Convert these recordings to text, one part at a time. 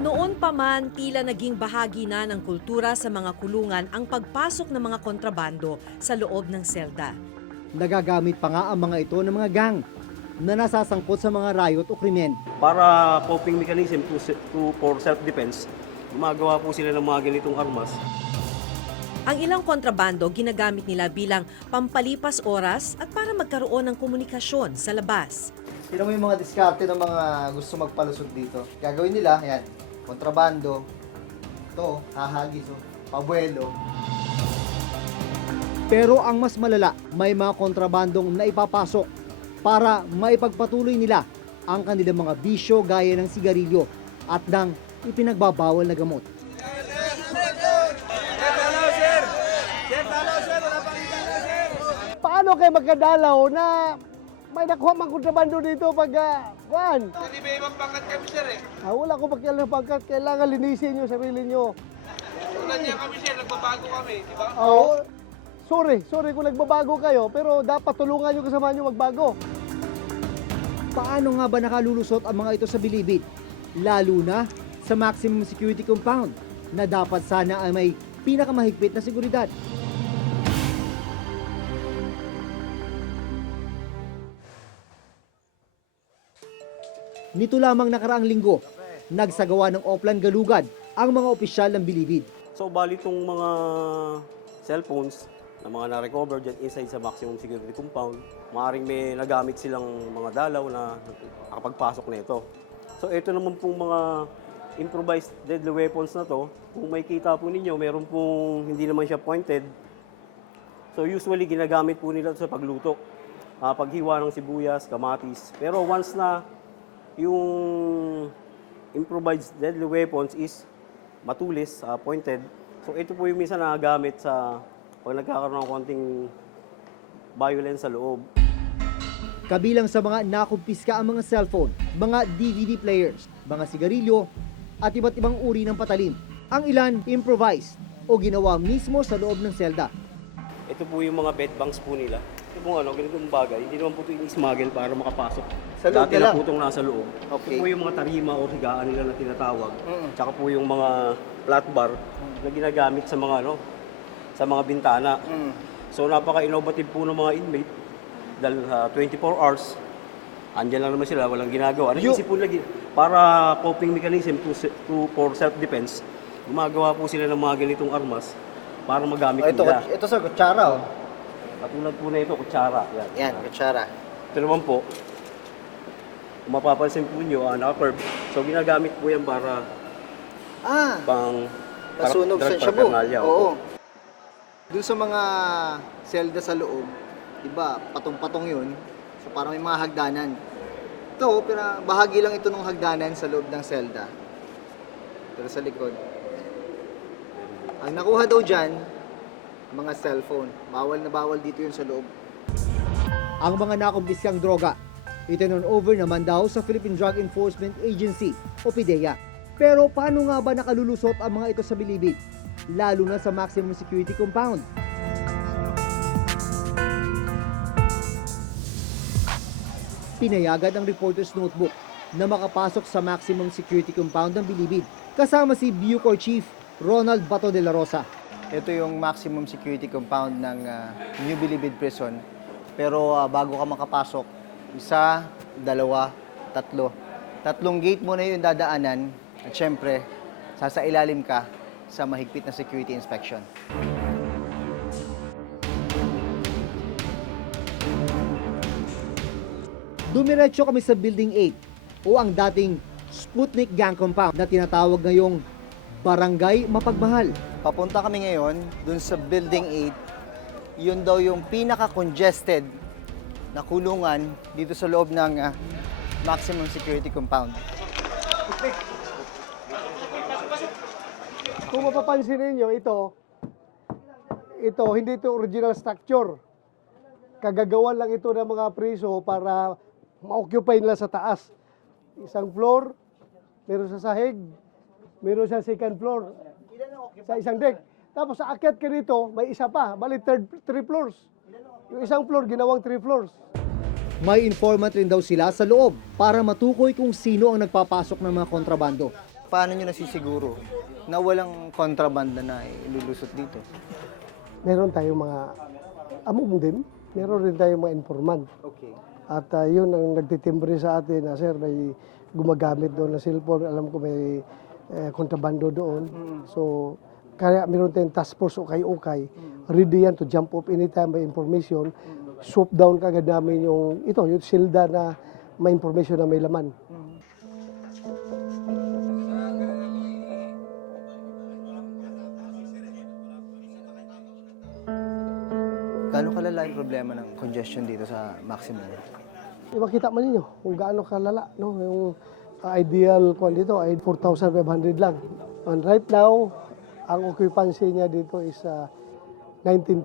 Noon pa man, tila naging bahagi na ng kultura sa mga kulungan ang pagpasok ng mga kontrabando sa loob ng selda. Nagagamit pa nga ang mga ito ng mga gang na nasasangkot sa mga riot o krimen. Para coping mechanism for self-defense, gumagawa po sila ng mga ganitong armas. Ang ilang kontrabando ginagamit nila bilang pampalipas oras at para magkaroon ng komunikasyon sa labas. Tignan mo yung mga diskarte ng mga gusto magpalusot dito. Gagawin nila, yan, kontrabando, ito, hahagis, pabuelo. Pero ang mas malala, may mga kontrabandong naipapasok para maipagpatuloy nila ang kanilang mga bisyo gaya ng sigarilyo at ng ipinagbabawal na gamot. Paano kayo magkadalaw na may nakuha mang kontrabando dito pag kuhan? Hindi may ibang pangkat kami, sir, eh. Wala ko pakialam ng pagkat, kailangan linisin nyo sarili nyo. Tulad niya kami, sir, nagbabago kami, di ba? Oo. Sorry kung nagbabago kayo, pero dapat tulungan nyo kasama nyo magbago. Paano nga ba nakalulusot ang mga ito sa bilibid? Lalo na sa maximum security compound na dapat sana ay may pinakamahigpit na seguridad. Nito lamang nakaraang linggo, nagsagawa ng Oplan Galugad ang mga opisyal ng bilibid. So bali itong mga cellphones na mga na-recover dyan inside sa maximum security compound, maaaring may nagamit silang mga dalaw na nakapagpasok na ito. So ito naman pong mga improvised deadly weapons na to, kung may kita po ninyo, meron pong hindi naman siya pointed. So usually ginagamit po nila sa pagluto, paghiwa ng sibuyas, kamatis. Pero once na yung improvised deadly weapons is matulis, pointed. So ito po yung minsan nagagamit sa pag nagkakaroon ng konting violence sa loob. Kabilang sa mga nakumpiska ang mga cellphone, mga DVD players, mga sigarilyo, at iba't ibang uri ng patalim. Ang ilan improvised o ginawa mismo sa loob ng selda. Ito po yung mga bed banks po nila. Ito po ganitong bagay, hindi naman po ito in-smuggle para makapasok. Sa loob Dati na na lang? po itong nasa loob. Okay. Ito po yung mga tarima o higaan nila na tinatawag. Tsaka po yung mga flat bar na ginagamit sa mga sa mga bintana. So napaka-innovative po ng mga inmate dahil 24 hours andyan lang naman sila, walang ginagawa. Naisip po lagi para coping mechanism for self-defense. Gumagawa po sila ng mga ganitong armas para magamit nila. Ito sa kutsara, oh. Katulad po na ito, kutsara. Yan, kutsara. Ito naman po, kung mapapansin po nyo, naka-curve. So ginagamit po yan para pang Masunog sa drug shabu. paraphernalia. Oo. Doon sa mga selda sa loob, diba, patong-patong yun. So parang may mga hagdanan. Ito, pero bahagi lang ito ng hagdanan sa loob ng selda. Pero sa likod. Ang nakuha daw dyan, mga cellphone. Bawal na bawal dito yun sa loob. Ang mga nakumpiskang droga, itinurn over naman daw sa Philippine Drug Enforcement Agency o PDEA. Pero paano nga ba nakalulusot ang mga ito sa bilibid? Lalo na sa maximum security compound. Pinayagan ng reporter's notebook na makapasok sa maximum security compound ng bilibid kasama si Bucor Chief Ronald Bato de la Rosa. Ito yung maximum security compound ng New Bilibid Prison. Pero bago ka makapasok, isa, dalawa, tatlo. Tatlong gate mo na yung dadaanan at syempre, sasailalim ka sa mahigpit na security inspection. Dumiretso kami sa Building 8 o ang dating Sputnik Gang Compound na tinatawag ngayong Barangay Mapagmahal. Papunta kami ngayon dun sa Building 8. Yun daw yung pinaka-congested na kulungan dito sa loob ng maximum security compound. Kung mapapansin ninyo, ito, hindi ito original structure. Kagagawan lang ito ng mga priso para ma-occupy nila sa taas. Isang floor, meron sa sahig, meron sa second floor, sa isang deck. Tapos sa akyat ka dito, may isa pa, bali three floors. Yung isang floor, ginawang 3 floors. May informant rin daw sila sa loob para matukoy kung sino ang nagpapasok ng mga kontrabando. paano nyo nasisiguro na walang kontrabanda na ilulusot dito? Meron tayong mga among din, meron rin tayong mga informant. Okay. At yun ang nagtitimbre sa atin na, sir, may gumagamit doon na cellphone. Alam ko may kontrabando doon. So, kaya meron tayong task force ukay-ukay. Ready yan to jump up anytime may information. Swoop down kagad namin yung silda na may information na may laman. Gano'ng kalala yung problema ng congestion dito sa Maximum? Makita man ninyo kung gaano kalala, no? Yung ideal kwan dito ay 4,500 lang. And right now, ang occupancy niya dito is 19,000.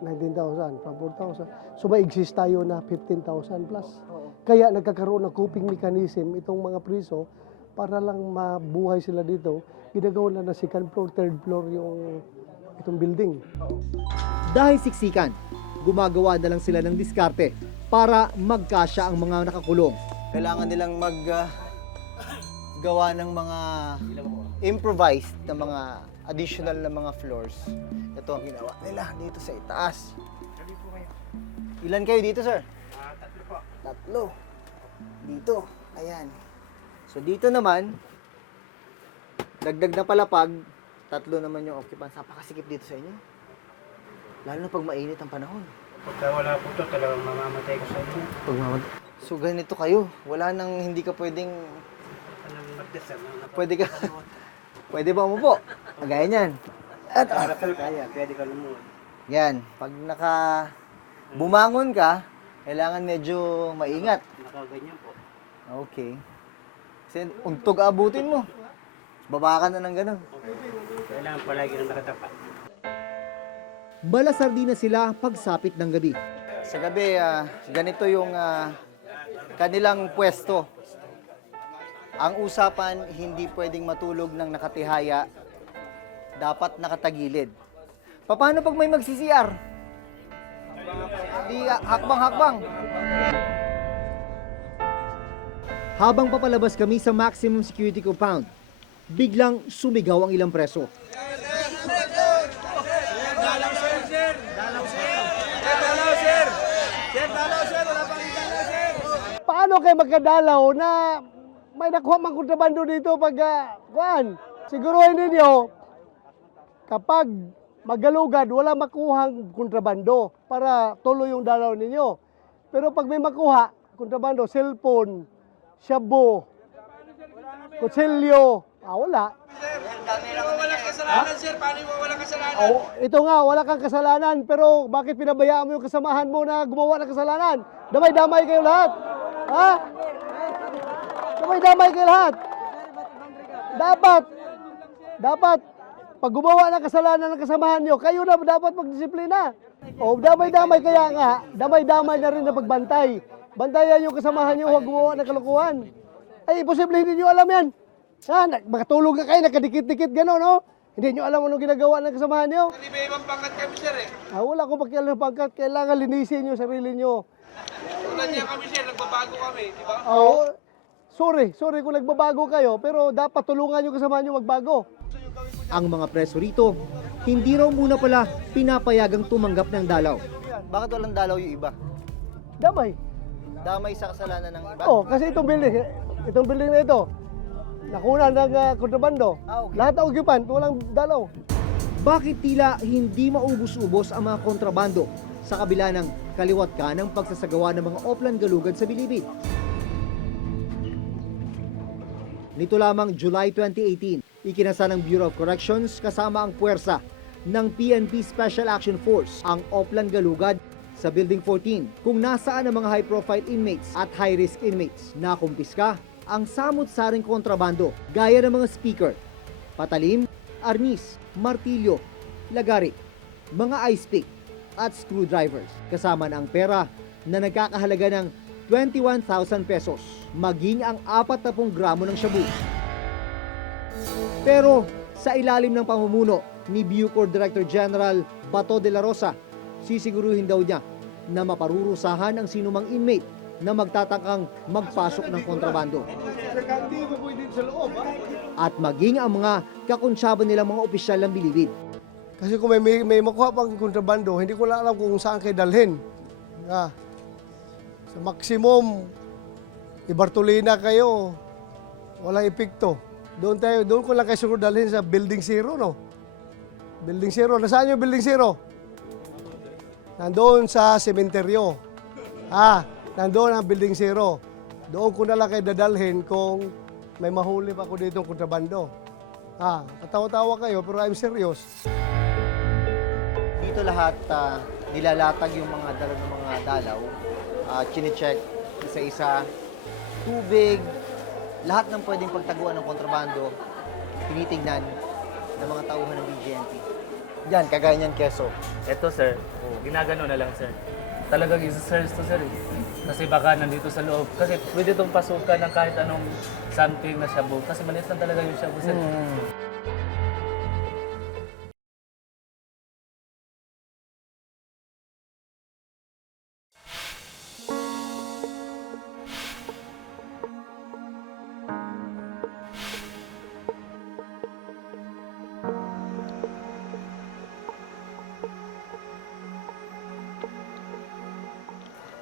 19,000 from 4,000. So may exist tayo na 15,000 plus. Kaya nagkakaroon ng coping mechanism itong mga priso para lang mabuhay sila dito. Ginagawa na second floor, third floor yung itong building. Dahil siksikan, gumagawa na lang sila ng diskarte para magkasya ang mga nakakulong. Kailangan nilang gawa ng mga improvised na mga additional na mga floors. Ito ang ginawa nila dito sa itaas. Ilan kayo dito, sir? Tatlo po. Tatlo. Dito. Ayan. So dito naman, dagdag na palapag, tatlo naman yung occupants. Napakasikip dito sa inyo. Lalo na pag mainit ang panahon. Pagka wala po ito, talagang mamamatay ko sa inyo. So ganito kayo. Wala nang hindi ka pwedeng... Anong magdasal? Pwede ba umupo? Kagaya niyan. At Parasal kaya, pwede ka lumuhod. yan. Pag bumangon ka, kailangan medyo maingat. Nakaganyan po. Okay. Kasi untog abutin mo. Baba ka na ng ganun. Kailangan palagi na nakatapat. Balasardi na sila pagsapit ng gabi. Sa gabi, ganito yung kanilang pwesto. Ang usapan, hindi pwedeng matulog ng nakatihaya. Dapat nakatagilid. Paano pag may mag-CCR? Di hakbang-hakbang. Habang papalabas kami sa maximum security compound, biglang sumigaw ang ilang preso. Paano kayo magkadalaw na may nakuha mang kontrabando dito pag kuan? Siguruhin ninyo kapag magalugad wala makuhang kontrabando para tuloy yung dalaw ninyo. Pero pag may makuha kontrabando, cellphone, shabu, kutsilyo, wala. Paano mo walang kasalanan, sir? Paano mo walang kasalanan? Ito nga, wala kang kasalanan, pero bakit pinabayaan mo yung kasamahan mo na gumawa ng kasalanan? Damay-damay kayo lahat. Ha? Damay-damay kayo lahat. Dapat, pag gumawa ng kasalanan ng kasamahan nyo, kayo na dapat magdisiplina. O, damay-damay kaya nga, damay-damay na rin na pagbantay. Bantayan yung kasamahan nyo, huwag gumawa ng kalokohan. Ay, imposible hindi nyo alam yan. Ha? Makatulog na kayo, nakadikit-dikit gano'n, no? Hindi nyo alam anong ginagawa ng kasamahan nyo. Hindi may ibang pangkat kami, sir eh. Wala akong pakialam ng pangkat. Kailangan linisin yung sarili nyo. Tulad niya kami, sir. Nagbabago kami, di ba? Sorry kung nagbabago kayo, pero dapat tulungan yung kasamahan nyo magbago. Ang mga preso rito, hindi raw muna pala pinapayagang tumanggap ng dalaw. Bakit walang dalaw yung iba? Damay. Damay sa kasalanan ng iba? Kasi itong building na ito, nakuna ng kontrabando. Okay. Lahat ng occupant, walang dalaw. Bakit tila hindi maubos-ubos ang mga kontrabando sa kabila ng kaliwat ka ng pagsasagawa ng mga Oplan Galugad sa Bilibid? Nito lamang July 2018, ikinasa ng Bureau of Corrections kasama ang puwersa ng PNP Special Action Force ang Oplan Galugad sa Building 14 kung nasaan ang mga high-profile inmates at high-risk inmates. Nakumpiska ang samut-saring kontrabando gaya ng mga speaker, patalim, arnis, martilyo, lagari, mga ice pick at screwdrivers kasama na ang pera na nagkakahalaga ng 21,000 pesos, maging ang 40 gramo ng shabu. Pero sa ilalim ng pamumuno ni Bucor Director General Bato de la Rosa, sisiguruhin daw niya na maparurusahan ang sinumang inmate na magtatangkang magpasok ng kontrabando. Hindi mo pwede sa loob, ha? At maging ang mga kakonsyaba nilang mga opisyal ng bilibid. Kasi kung may makuha pang kontrabando, hindi ko lang alam kung saan kayo dalhin. Sa maximum, ibartolina kayo, walang epekto. Doon ko lang kayo siguro dalhin sa Building Zero, no? Building Zero. Nasaan yung Building Zero? Nandoon sa sementeryo. Nandoon ang Building Zero. Doon ko na lang kayo dadalhin kung may mahuli pa ako dito ng kontrabando. Katawa-tawa kayo, pero I'm serious. Dito lahat nilalatag yung mga dala ng mga dalaw. Chine-check isa-isa. Tubig, lahat ng pwedeng pagtaguan ng kontrabando, tinitignan ng mga tauhan ng BGMP. Yan, kagaya niyan, keso. Ito sir, ginagano na lang sir. Talagang isa-search to sir. Kasi baka nandito sa loob. Kasi pwede itong pasukan ng kahit anong something na shabu. Kasi maliit lang talaga yung shabu sir.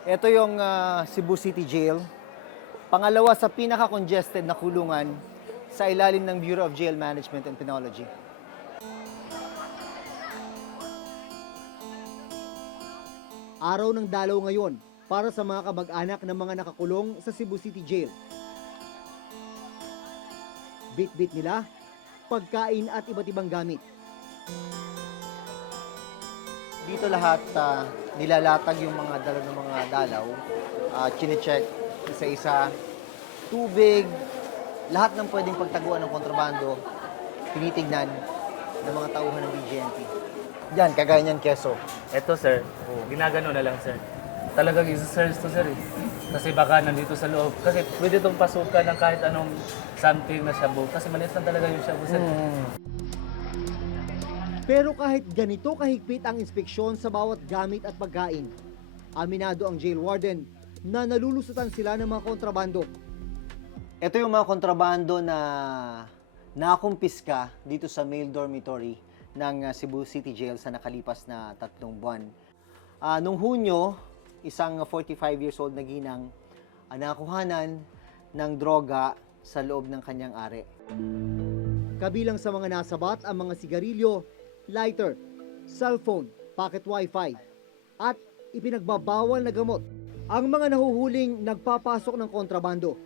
Ito yung Cebu City Jail. Pangalawa sa pinaka-congested na kulungan sa ilalim ng Bureau of Jail Management and Penology. Araw ng dalaw ngayon para sa mga kamag-anak ng mga nakakulong sa Cebu City Jail. Bit-bit nila, pagkain at iba't ibang gamit. Dito lahat nilalatag yung mga dala ng mga dalaw. Chine-check isa-isa. Tubig, lahat ng pwedeng pagtaguan ng kontrabando, tinitignan ng mga tauhan ng BGMP. Yan, kagaya niyan, keso. Ito sir, ginagano na lang sir. Talagang isa-search to sir. Kasi baka nandito sa loob. Kasi pwede itong pasukan ng kahit anong something na shabu. Kasi maliit lang talaga yung shabu sir. Pero kahit ganito kahigpit ang inspeksyon sa bawat gamit at pagkain, aminado ang jail warden na nalulusutan sila ng mga kontrabando. Ito yung mga kontrabando na nakumpiska dito sa male dormitory ng Cebu City Jail sa nakalipas na 3 buwan. Nung Hunyo, isang 45 years old na ginang nakuhanan ng droga sa loob ng kanyang are. Kabilang sa mga nasabat ang mga sigarilyo, lighter, cellphone, pocket wifi, at ipinagbabawal na gamot. Ang mga nahuhuling nagpapasok ng kontrabando,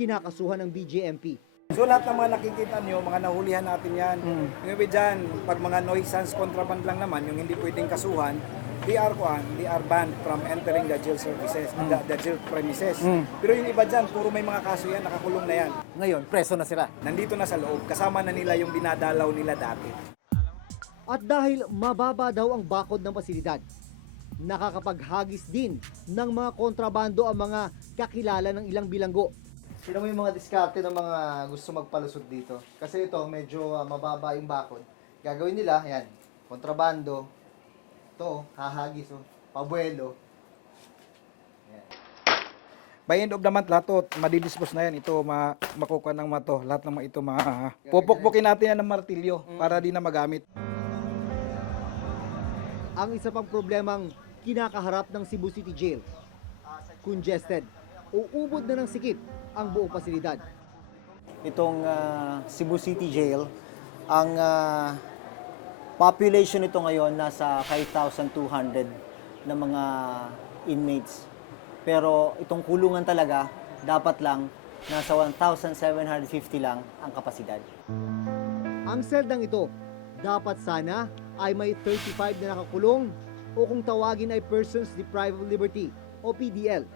kinakasuhan ng BGMP. So lahat ng mga nakikita nyo, mga nahulihan natin yan. Yung iba dyan, pag mga nuisance contraband lang naman, yung hindi pwedeng kasuhan, they are banned from entering the jail services, the jail premises. Pero yung iba dyan, puro may mga kaso yan, nakakulong na yan. Ngayon, preso na sila. Nandito na sa loob, kasama na nila yung dinadalaw nila dati. At dahil mababa daw ang bakod ng pasilidad, nakakapaghagis din ng mga kontrabando ang mga kakilala ng ilang bilanggo. Sino mo yung mga diskarte ng mga gusto magpalusot dito? Kasi ito, medyo mababa yung bakod. Gagawin nila, yan, kontrabando. Ito, hahagis, pabuelo. By end of the month, lahat to, madidispose na yan. Ito, makukuha ng mato. Lahat ng ito, pupukpukin natin yan ng martilyo para di na magamit. Ang isa pang problemang kinakaharap ng Cebu City Jail, congested, uubod na ng sikip ang buong pasilidad. Itong Cebu City Jail, ang population nito ngayon nasa 5,200 na mga inmates. Pero itong kulungan talaga, dapat lang nasa 1,750 lang ang kapasidad. Ang seldang ito, dapat sana ay may 35 na nakakulong o kung tawagin ay Persons Deprived of Liberty o PDL.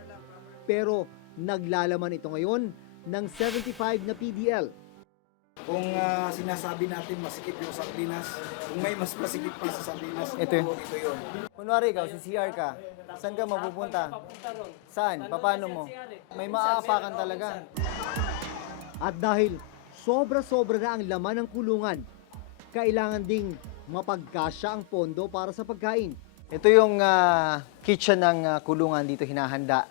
Pero naglalaman ito ngayon ng 75 na PDL. Kung sinasabi natin masikip yung sardinas, kung may mas masikip pa sa sardinas, Ito yun. ito yun. Kunwari ikaw, si CR ka, saan ka mapupunta? Saan? Paano mo? May maaapakan talaga. At dahil sobra-sobra na ang laman ng kulungan, kailangan ding mapagkasya ang pondo para sa pagkain. Ito yung kitchen ng kulungan dito hinahanda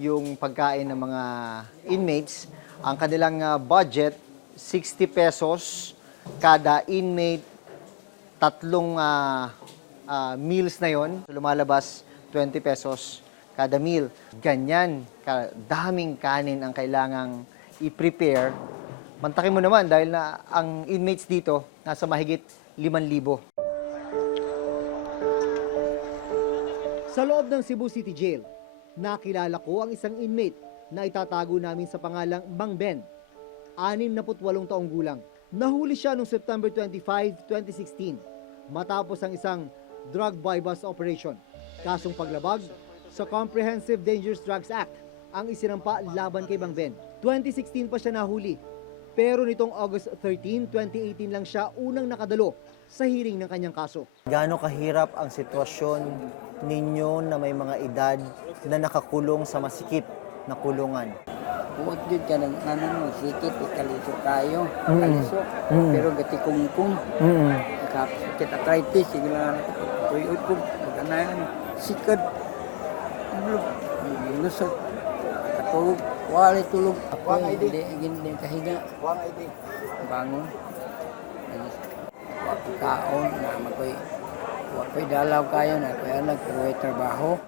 yung pagkain ng mga inmates. Ang kanilang budget, 60 pesos kada inmate, tatlong meals na yon. So, lumalabas 20 pesos kada meal. Ganyan, daming kanin ang kailangang i-prepare. Mantakin mo naman dahil na ang inmates dito nasa mahigit 5,000. Sa loob ng Cebu City Jail, nakilala ko ang isang inmate na itatago namin sa pangalang Mang Ben, 68 taong gulang. Nahuli siya noong September 25, 2016 matapos ang isang drug buy-bust operation. Kasong paglabag sa Comprehensive Dangerous Drugs Act ang isinampa laban kay Mang Ben. 2016 pa siya nahuli, pero nitong August 13, 2018 lang siya unang nakadalo sa hearing ng kanyang kaso. Gaano kahirap ang sitwasyon ninyo na may mga edad na nakakulong sa masikip na kulungan? Huwag yun ka ng sikip, ikalisok tayo, ikalisok. Pero gati kung nakapit arthritis, sigla na tuyot ko, maganayan, sikad, lusot, katulog, wali tulog. Ako, hindi kahiga. Bangon. Wapong kaon, na wako'y dalaw kayo, na kaya nagkaroon trabaho.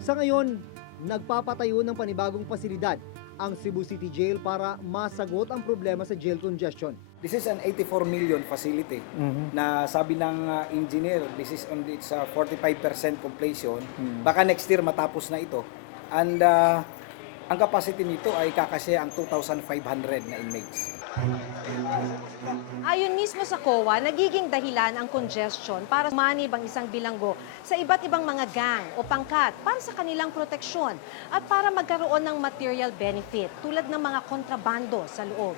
Sa ngayon, nagpapatayo ng panibagong pasilidad ang Cebu City Jail para masagot ang problema sa jail congestion. This is an 84 million facility na sabi ng engineer, this is on its 45% completion. Baka next year matapos na ito. And ang capacity nito ay kakasya ang 2,500 na inmates. Ayon mismo sa COA, nagiging dahilan ang congestion para manib ang isang bilanggo sa iba't ibang mga gang o pangkat para sa kanilang proteksyon at para magkaroon ng material benefit tulad ng mga kontrabando sa loob.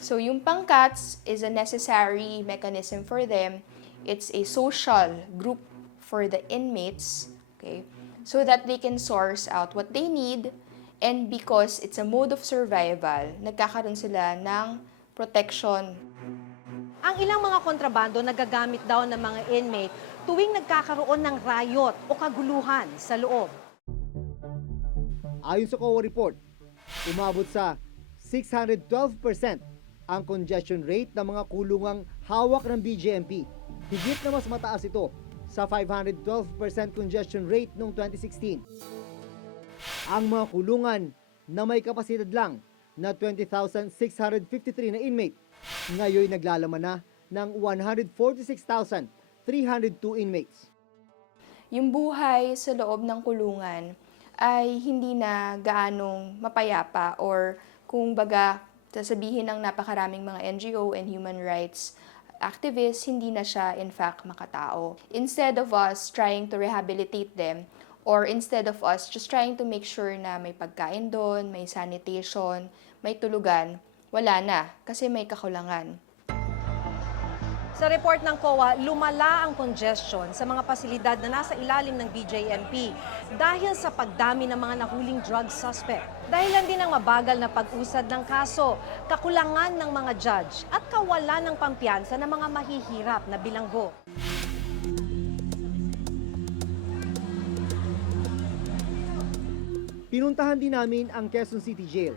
So yung pangkats is a necessary mechanism for them. It's a social group for the inmates, okay? So that they can source out what they need, and because it's a mode of survival, nagkakaroon sila ng protection. Ang ilang mga kontrabando nagagamit daw ng mga inmate tuwing nagkakaroon ng riot o kaguluhan sa loob. Ayon sa COA report, umabot sa 612% ang congestion rate ng mga kulungang hawak ng BJMP. Higit na mas mataas ito sa 512% congestion rate noong 2016. Ang mga kulungan na may kapasidad lang na 20,653 na inmate, ngayon naglalaman na ng 146,302 inmates. Yung buhay sa loob ng kulungan ay hindi na gaanong mapayapa, or kung baga sasabihin ng napakaraming mga NGO and human rights activists, hindi na siya in fact makatao. Instead of us trying to rehabilitate them, or instead of us just trying to make sure na may pagkain doon, may sanitation, may tulugan, wala na kasi may kakulangan. Sa report ng COA, lumala ang congestion sa mga pasilidad na nasa ilalim ng BJMP dahil sa pagdami ng mga nahuling drug suspect. Dahilan din ang mabagal na pag-usad ng kaso, kakulangan ng mga judge at kawalan ng pampiyansa ng mga mahihirap na bilanggo. Pinuntahan din namin ang Quezon City Jail,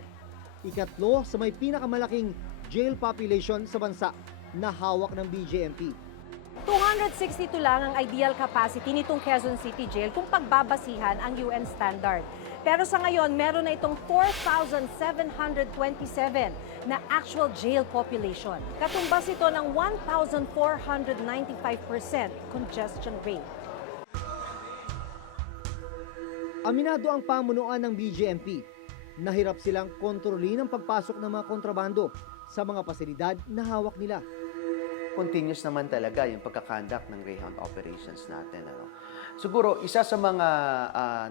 ikatlo sa may pinakamalaking jail population sa bansa na hawak ng BJMP. 262 lang ang ideal capacity nitong Quezon City Jail kung pagbabasihan ang UN standard. Pero sa ngayon, meron na itong 4,727 na actual jail population. Katumbas ito ng 1,495% congestion rate. Aminado ang pamunuan ng BJMP. Nahirap silang kontrolin ang pagpasok ng mga kontrabando sa mga pasilidad na hawak nila. Continuous naman talaga yung pagkakandak ng Greyhound operations natin. Siguro, isa sa mga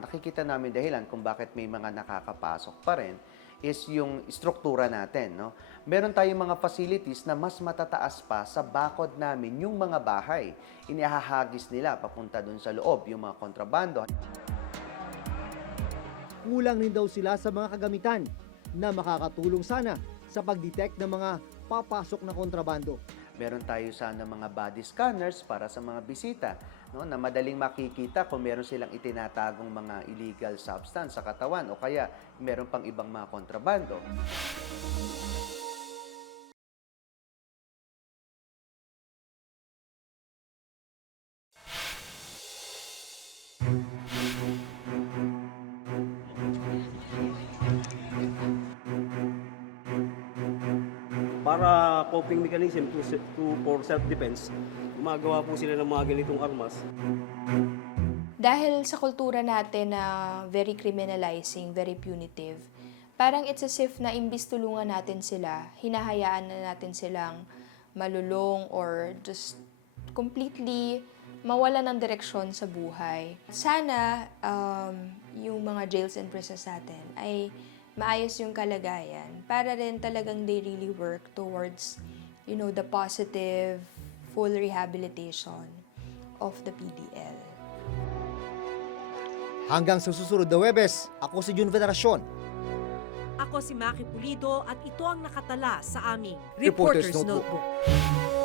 nakikita namin dahilan kung bakit may mga nakakapasok pa rin is yung struktura natin. Meron tayong mga facilities na mas matataas pa sa bakod namin yung mga bahay. Inihahagis nila papunta dun sa loob yung mga kontrabando. Kulang rin daw sila sa mga kagamitan na makakatulong sana sa pag-detect ng mga papasok na kontrabando. Meron tayo sana mga body scanners para sa mga bisita no, na madaling makikita kung meron silang itinatagong mga illegal substance sa katawan o kaya meron pang ibang mga kontrabando. Para coping mechanism for self-defense, gumagawa po sila ng mga ganitong armas. Dahil sa kultura natin na very criminalizing, very punitive, parang it's as if na imbis tulungan natin sila, hinahayaan na natin silang malulong or just completely mawala ng direksyon sa buhay. Sana yung mga jails and prisons natin ay maayos yung kalagayan para rin talagang they really work towards, the positive, full rehabilitation of the PDL. Hanggang sa susunod na Huwebes, ako si Jun Veneracion. Ako si Maki Pulido at ito ang nakatala sa aming Reporter's Reporter's Notebook. Notebook.